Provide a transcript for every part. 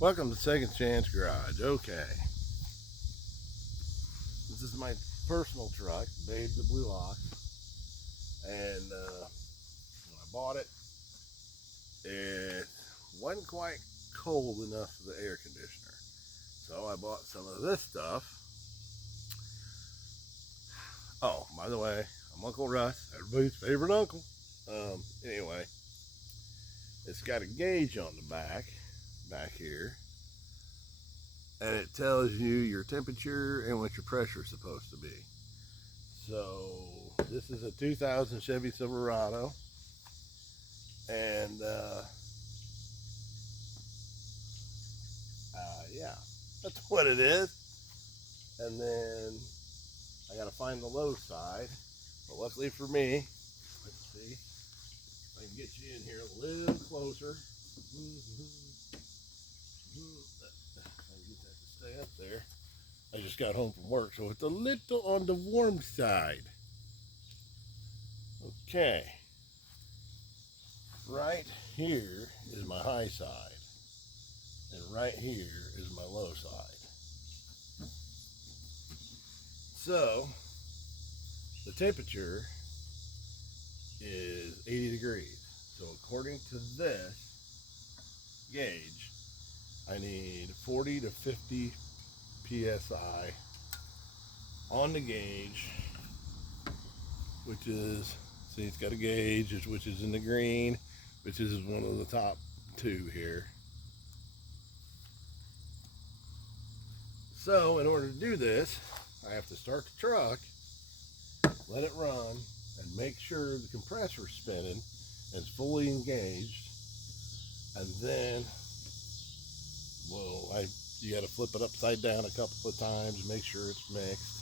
Welcome to Second Chance Garage. Okay. This is my personal truck, Babe the Blue Ox. And when I bought it, it wasn't quite cold enough for the air conditioner. So I bought some of this stuff. Oh, by the way, I'm Uncle Russ, everybody's favorite uncle. Anyway, it's got a gauge on the back here. And it tells you your temperature and what your pressure is supposed to be. So this is a 2000 Chevy Silverado, and yeah, that's what it is. And then I got to find the low side, but luckily for me, let's see if I can get you in here a little closer. I can get that to stay up there. I just got home from work, so it's a little on the warm side. Okay. Right here is my high side, and right here is my low side. So the temperature is 80 degrees. So according to this gauge, I need 40 to 50 psi on the gauge, which is, see, it's got a gauge which is in the green, which is one of the top two here. So in order to do this, I have to start the truck, let it run, and make sure the compressor's spinning and it's fully engaged. And then, well, you got to flip it upside down a couple of times, make sure it's mixed.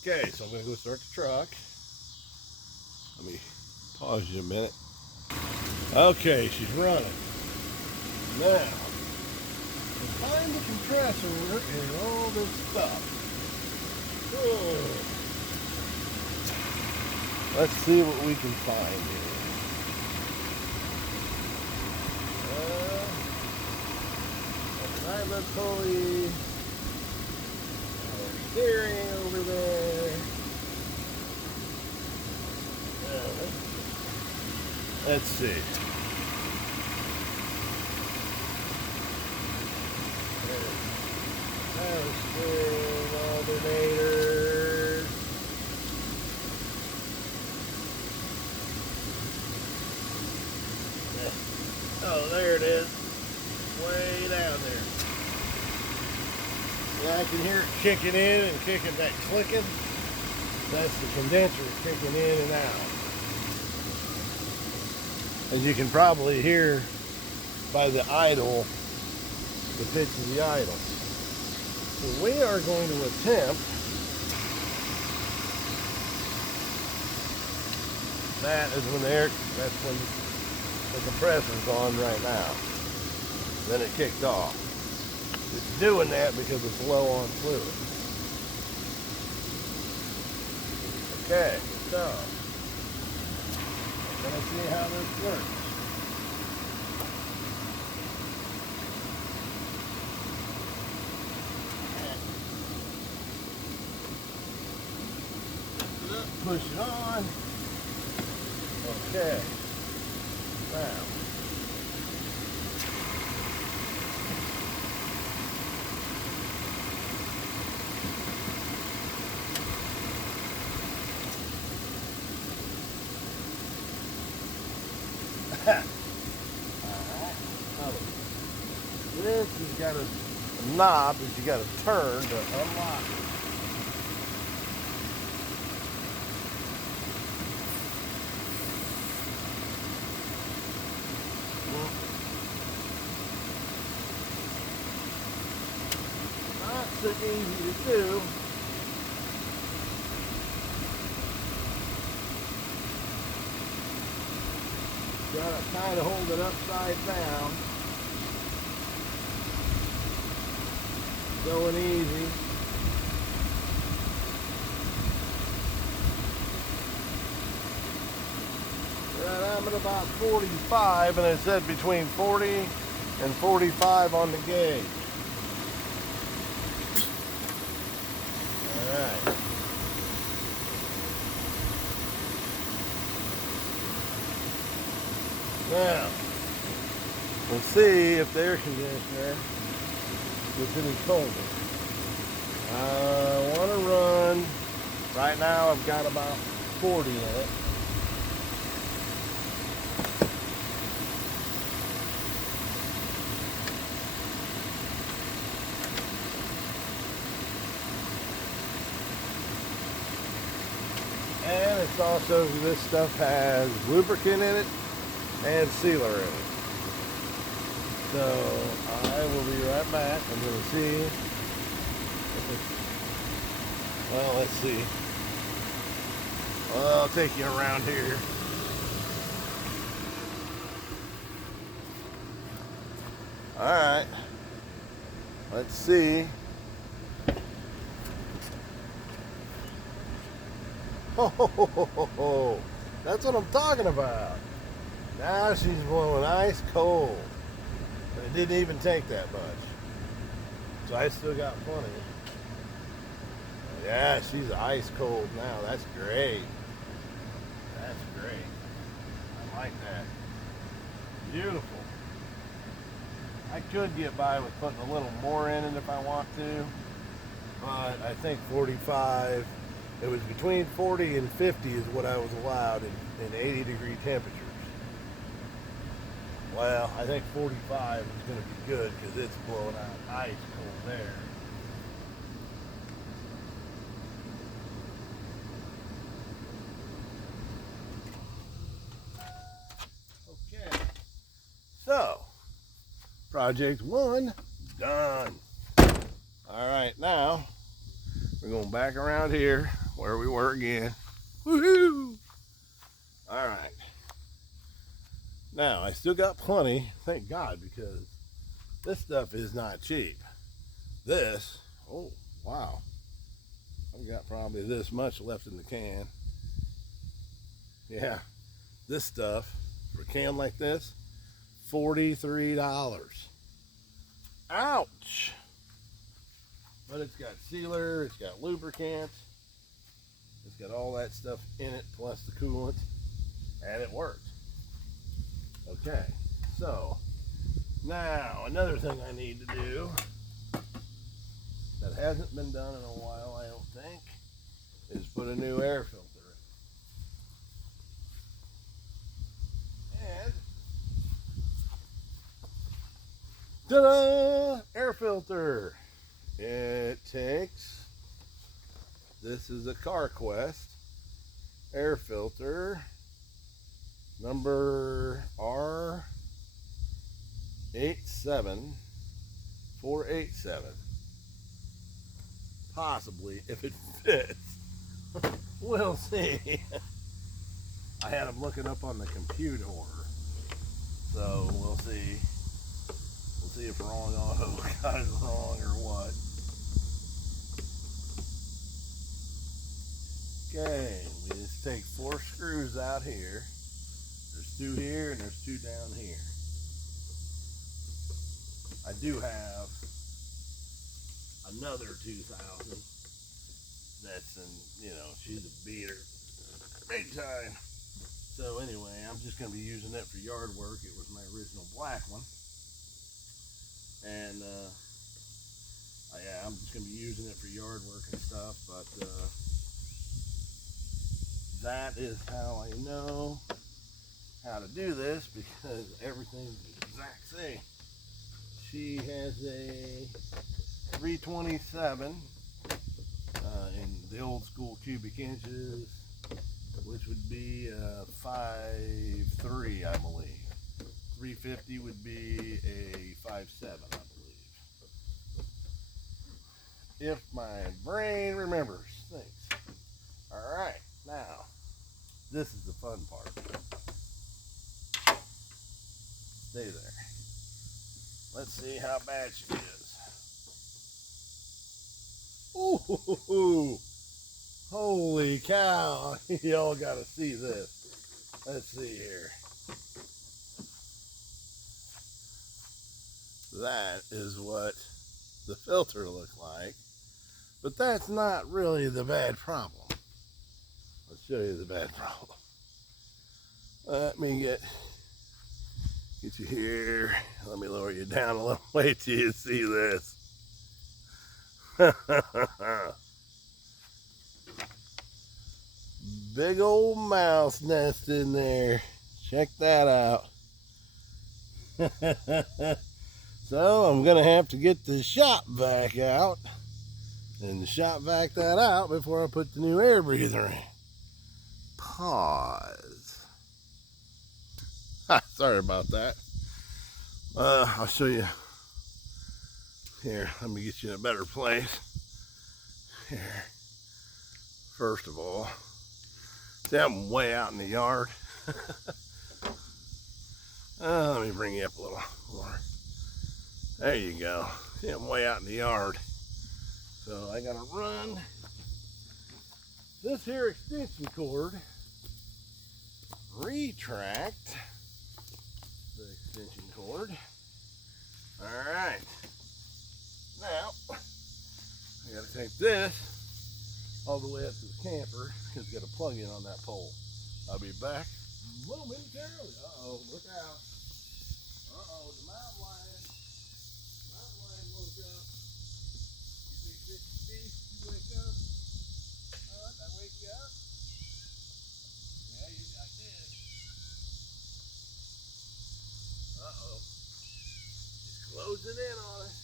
Okay, so I'm going to go start the truck. Let me pause you a minute. Okay, she's running. Now, behind the compressor and all this stuff. Let's see what we can find here. Driver pulley. Steering over there. Let's see. Power steering, alternator. Oh, there it is. Way down there. Yeah, I can hear it kicking in and kicking back, clicking. That's the condenser kicking in and out. As you can probably hear by the idle, the pitch of the idle. So we are going to attempt that is when that's when the compressor's on right now. Then it kicked off. It's doing that because it's low on fluid. Okay, so we're going to see how this works. Push it on. Okay. Now. Alright. This has got a knob that you got to turn to unlock it. Not so easy to do. Got to kind of hold it upside down. Going easy. Right, I'm at about 45, and it said between 40 and 45 on the gauge. All right. Now, let's see if the air conditioner gets any colder. I want to run, right now I've got about 40 in it. And it's also, this stuff has lubricant in it and sealer in it. So I will be right back. I'm going to see if it's, well, let's see. Well, I'll take you around here. All right. Let's see. Oh, that's what I'm talking about. Now she's blowing ice cold. And it didn't even take that much. So I still got plenty. Yeah, she's ice cold now. That's great. That's great. I like that. Beautiful. I could get by with putting a little more in it if I want to. But I think 45, it was between 40 and 50 is what I was allowed in 80-degree temperatures. Well, I think 45 is going to be good because it's blowing out ice cold air. Okay. So, project 1 done. All right, now we're going back around here where we were again. Woohoo! All right. Now, I still got plenty, thank God, because this stuff is not cheap. This, oh, wow. I've got probably this much left in the can. Yeah, this stuff, for a can like this, $43. Ouch! But it's got sealer, it's got lubricant, it's got all that stuff in it, plus the coolant, and it worked. Okay, so now another thing I need to do that hasn't been done in a while, I don't think, is put a new air filter in. And ta-da! Air filter. It takes, this is a CarQuest air filter, number R87487. Possibly, if it fits. We'll see. I had them looking up on the computer, so we'll see. We'll see if wrong auto got it wrong or what. Okay, we just take 4 screws out here. There's 2 here and there's 2 down here. I do have another 2000 that's in, you know, she's a beater big time. So anyway, I'm just going to be using it for yard work. It was my original black one. And yeah, I'm just going to be using it for yard work and stuff, but that is how I know how to do this, because everything's the exact same. She has a 327 in the old school cubic inches, which would be 5.3, I believe. 350 would be a 5.7, I believe. If my brain remembers things. All right, now this is the fun part. Stay there. Let's see how bad she is. Ooh, holy cow. Y'all gotta see this. Let's see here. that is what the filter looked like. But that's not really the bad problem. Let's show you the bad problem. Let me get you here. Let me lower you down a little. Wait till you see this. Big old mouse nest in there. Check that out. So I'm gonna have to get the shop vac out and shop vac that out before I put the new air breather in. Pause. Sorry about that. I'll show you. Here, let me get you in a better place. Here. First of all, see, I'm way out in the yard. Let me bring you up a little more. There you go. See, I'm way out in the yard. So I gotta run this here extension cord, retract the extension cord. All right. Now, I gotta take this all the way up to the camper because it's got a plug in on that pole. I'll be back momentarily. Uh-oh, look out. Uh-oh, the mountain lion. Mountain lion woke up. You big bitchy beast, you wake up. Did I wake you up? Yeah, I did. Uh-oh. She's closing in on us.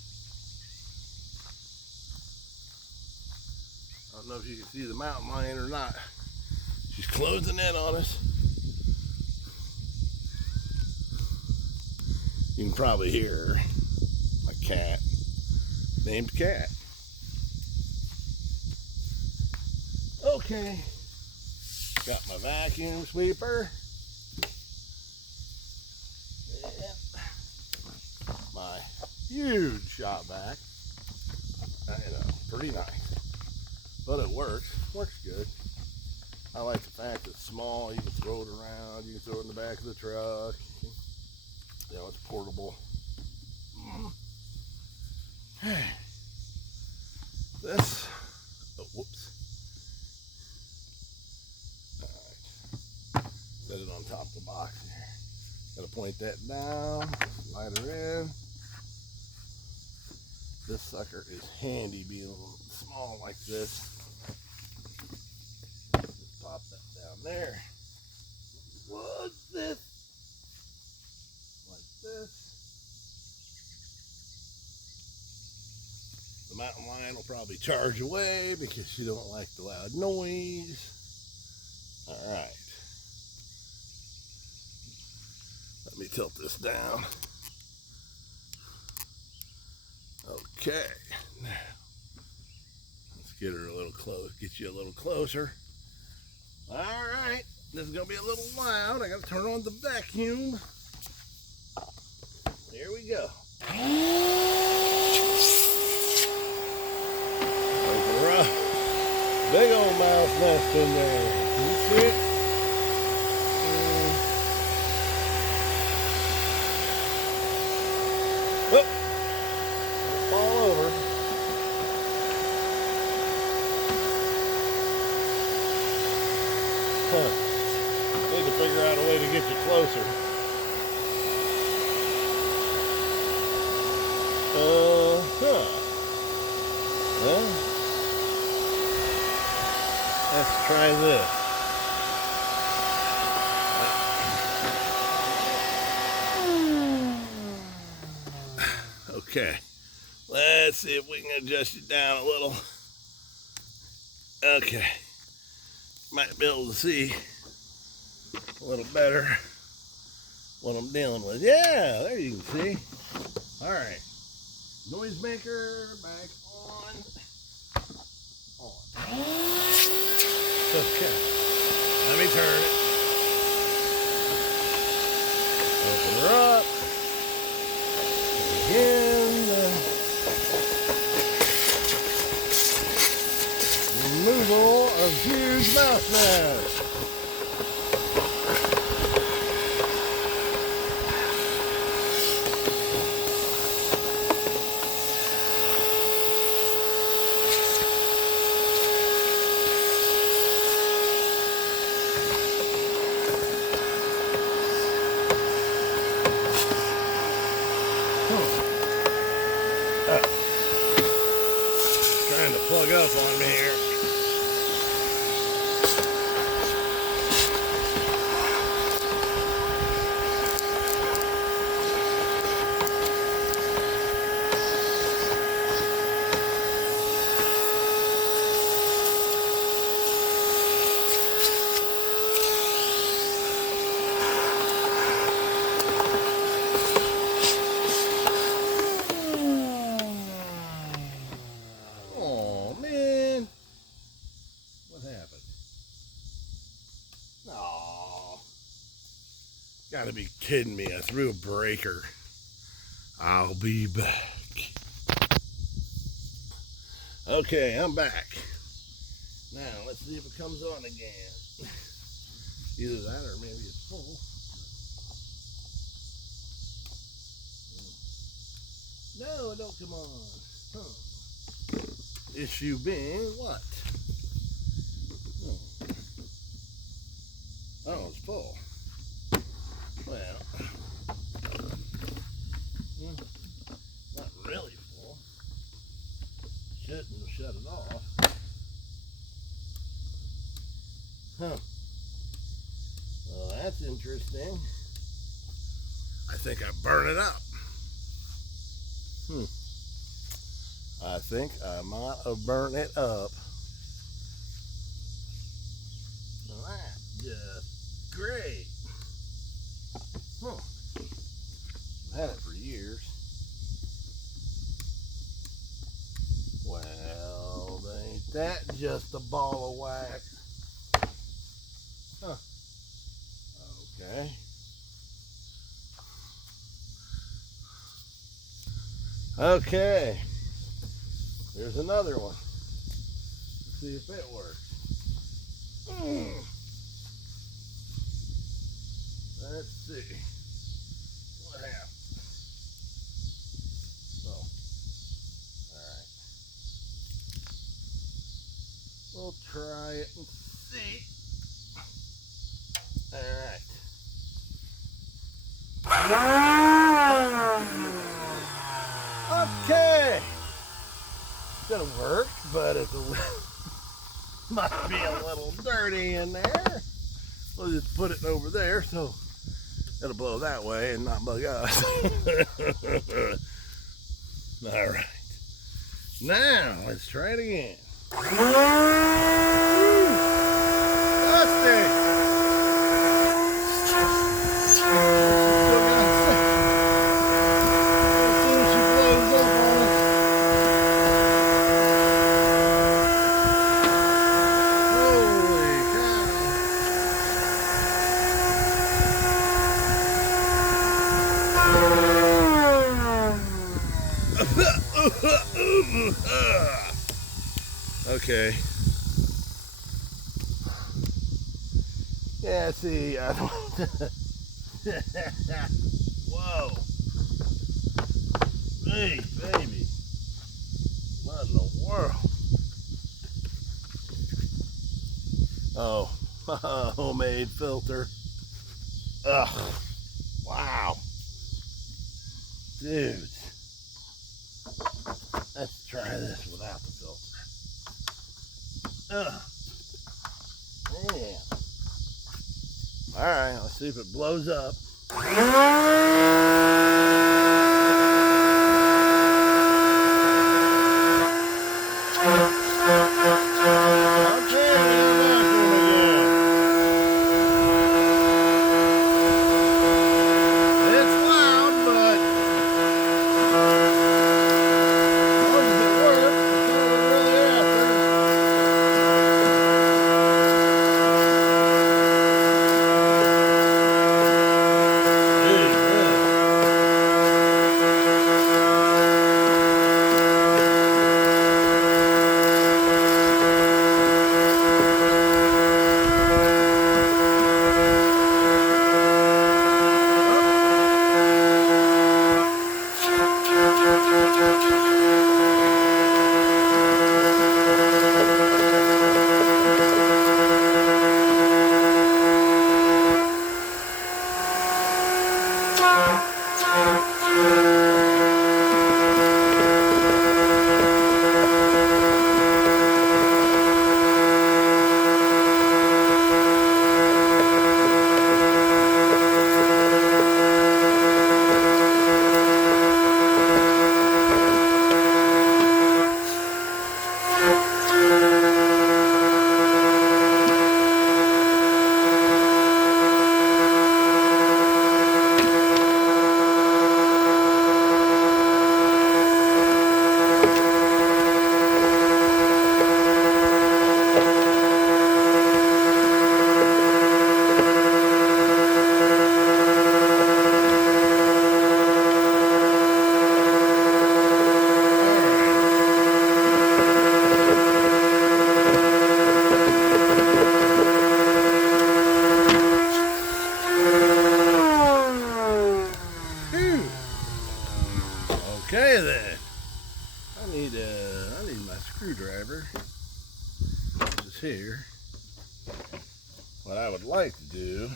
I don't know if you can see the mountain lion or not. She's closing in on us. You can probably hear my cat, named Cat. Okay, got my vacuum sweeper. And my huge shop vac. I know, pretty nice. But it works good. I like the fact it's small, you can throw it around, you can throw it in the back of the truck. You know, it's portable. This, oh, whoops. All right, set it on top of the box here. Gotta point that down, slide her in. This sucker is handy being a little small like this. Just pop that down there. What's this? This. The mountain lion will probably charge away because she don't like the loud noise. All right. Let me tilt this down. Okay. Now, let's get her a little close. Get you a little closer. All right. This is gonna be a little loud. I gotta turn on the vacuum. Here we go. Open her up. Big old mouse nest in there. Can you see it? Oh, it'll fall over. Need to figure out a way to get you closer. Well, let's try this. Okay, let's see if we can adjust it down a little. Okay, might be able to see a little better what I'm dealing with. Yeah, there you can see. All right. Noisemaker back on. Okay. Let me turn it. Open her up. Begin the removal of huge mouse nest. plug up on me here. Oh man, what happened? Oh, gotta be kidding me! I threw a breaker. I'll be back. Okay, I'm back. Now let's see if it comes on again. Either that or maybe it's full. No, it don't come on. Huh. Issue being what? Oh, it's full. Well, not really full. Shouldn't shut it off. Huh. Well, that's interesting. I think I burned it up. I think I might have burnt it up. Well, that's just great. Huh. I've had it for years. Well, ain't that just a ball of wax? Huh. Okay. Okay. There's another one. Let's see if it works. Let's see. What happened? Oh. Alright. We'll try it and see. Alright. Okay. It's gonna work, but it's must be a little dirty in there. We'll just put it over there so it'll blow that way and not bug us. Alright. Now let's try it again. Dusty! Okay. Yeah, see, I don't. Whoa. Hey, baby. What in the world? Oh, homemade filter. Ugh. Wow. Dude. Let's try this without the filter. Ugh. Man. Alright, let's see if it blows up. Okay then. I need my screwdriver. This is here. What I would like to do,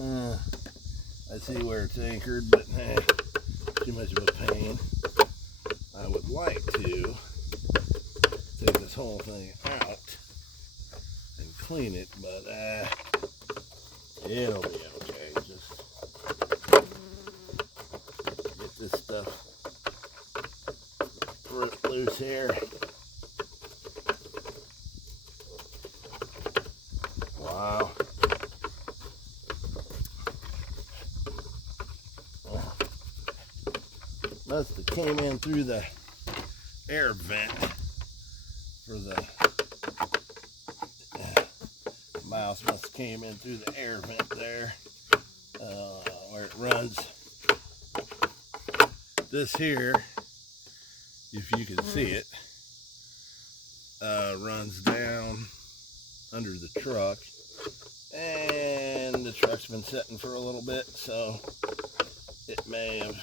I see where it's anchored, but too much of a pain. I would like to take this whole thing out and clean it, but it'll be okay. Just get this stuff ripped loose here. Wow. Must have came in through the air vent for the mouse. Must have came in through the air vent there where it runs. This here, if you can see it, runs down under the truck, and the truck's been sitting for a little bit, so it may have,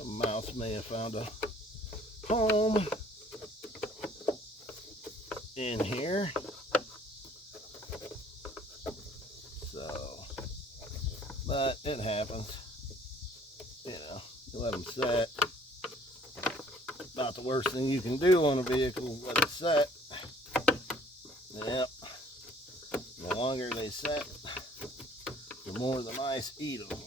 a mouse may have found a home in here. So, but it happens, you know, you let them set. Not the worst thing you can do on a vehicle, let it set. Yep. The longer they set, the more the mice eat them.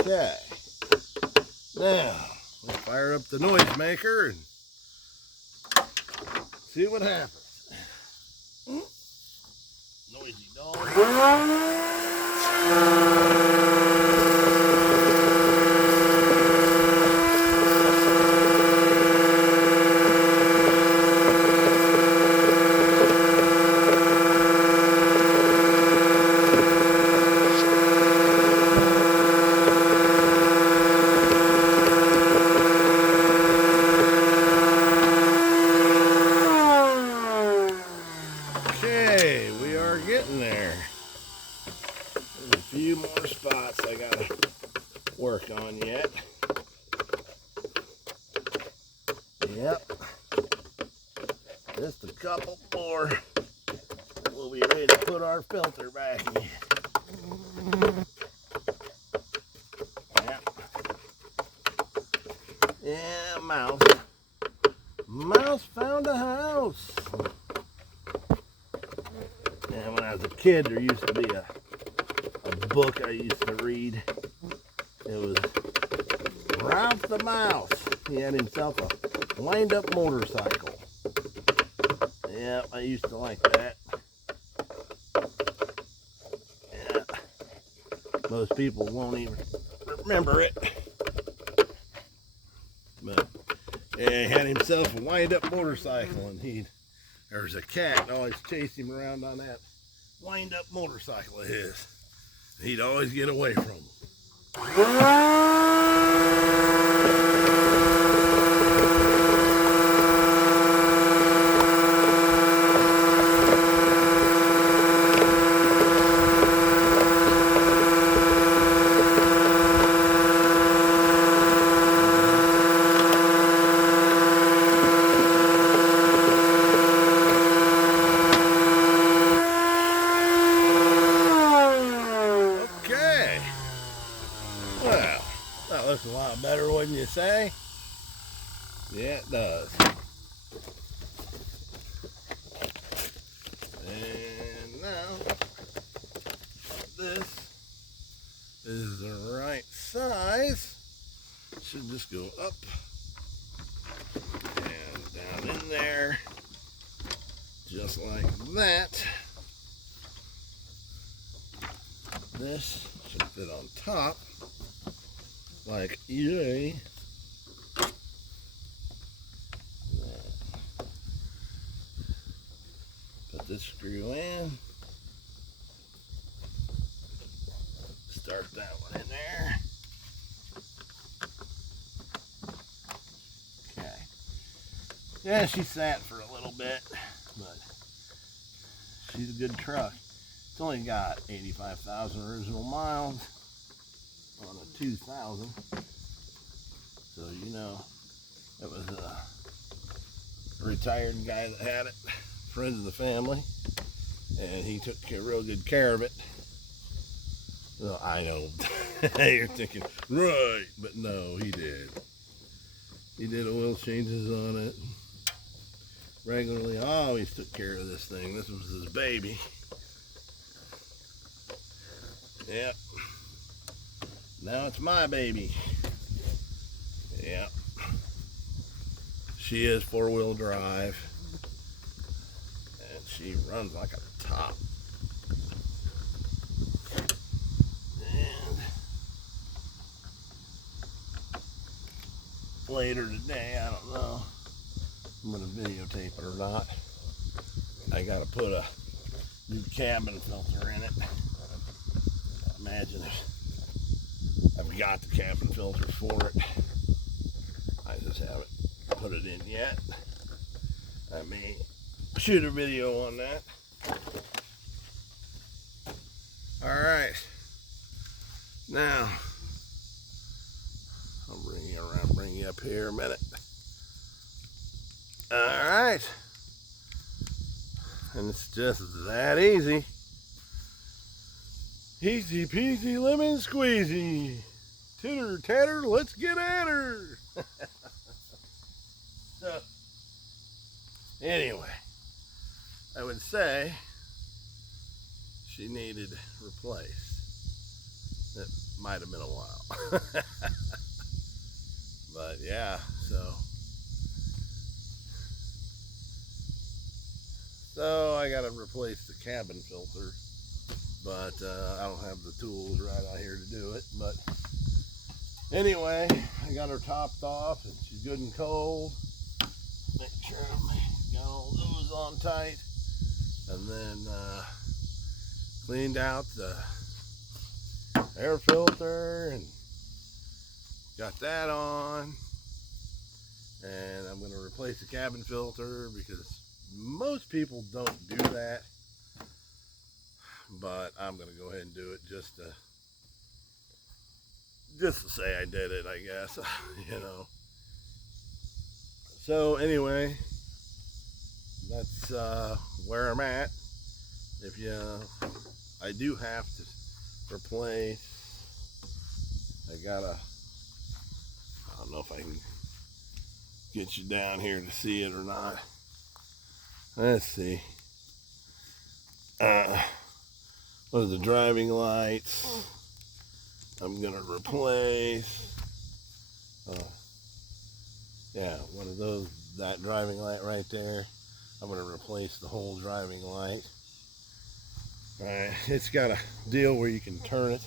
Okay. Now, let's fire up the noise maker and see what happens. Noisy dog. Okay, we are getting there. There's a few more spots I gotta work on yet. Yep. Just a couple more. We'll be ready to put our filter back in. Yep. Yeah, mouse. Mouse found a house. And when I was a kid, there used to be a book I used to read. It was Ralph the Mouse. He had himself a wind-up motorcycle. Yeah, I used to like that. Yeah. Most people won't even remember it. But yeah, he had himself a wind-up motorcycle, and there was a cat that always chased him around on that wind-up motorcycle of his. He'd always get away from him. Well, that looks a lot better, wouldn't you say? Yeah, it does. And now, this is the right size. Should just go up and down in there, just like that. This should fit on top, like yay. Put this screw in. Start that one in there. Okay. Yeah, she sat for a little bit, but she's a good truck. It's only got 85,000 original miles on a 2000. So, you know, it was a retired guy that had it, friends of the family, and he took real good care of it. Well, I know. You're thinking, right, but no, he did. He did oil changes on it regularly. Always took care of this thing. This was his baby. Yep. Now it's my baby. Yep. She is 4-wheel drive, and she runs like a top. And later today, I don't know if I'm gonna videotape it or not. I gotta put a new cabin filter in it. Imagine if I've got the cabin filter for it. I just haven't put it in yet. I may shoot a video on that. Alright. Now, I'll bring you around, bring you up here a minute. Alright. And it's just that easy. Easy peasy lemon squeezy. Titter tatter, let's get at her. So, anyway, I would say she needed replaced. It might have been a while. But yeah, so I gotta replace the cabin filter, but I don't have the tools right out here to do it. But anyway, I got her topped off and she's good and cold. Make sure I've got all those on tight, and then cleaned out the air filter and got that on. And I'm going to replace the cabin filter because most people don't do that, but I'm going to go ahead and do it just to say I did it, I guess. You know. So anyway, that's where I'm at. I do have to replace. I don't know if I can get you down here to see it or not. Let's see. What are the driving lights? I'm gonna replace. Yeah, one of those, that driving light right there. I'm gonna replace the whole driving light. Alright, it's got a deal where you can turn it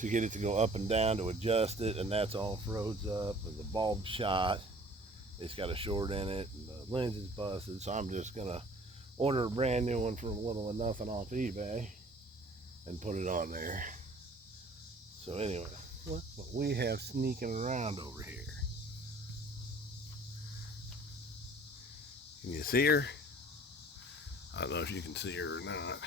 to get it to go up and down to adjust it, and that's all froze up, and the bulb's shot. It's got a short in it, and the lens is busted, so I'm just gonna order a brand new one for a little or nothing off eBay and put it on there. So anyway, look what we have sneaking around over here. Can you see her? I don't know if you can see her or not.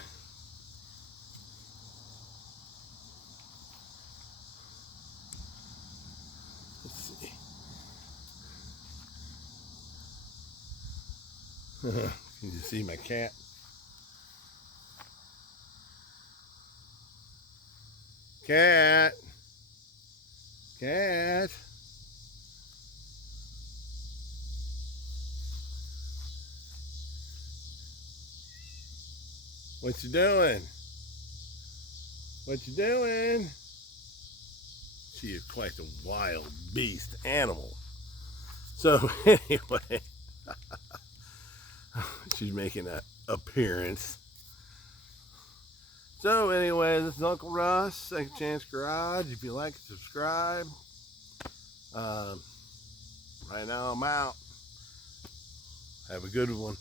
Let's see. Can you see my cat? Cat. Cat. What you doing? What you doing? She is quite a wild beast animal. So anyway, she's making an appearance. So anyway, this is Uncle Russ, Second Chance Garage. If you like it, subscribe. Right now I'm out. Have a good one.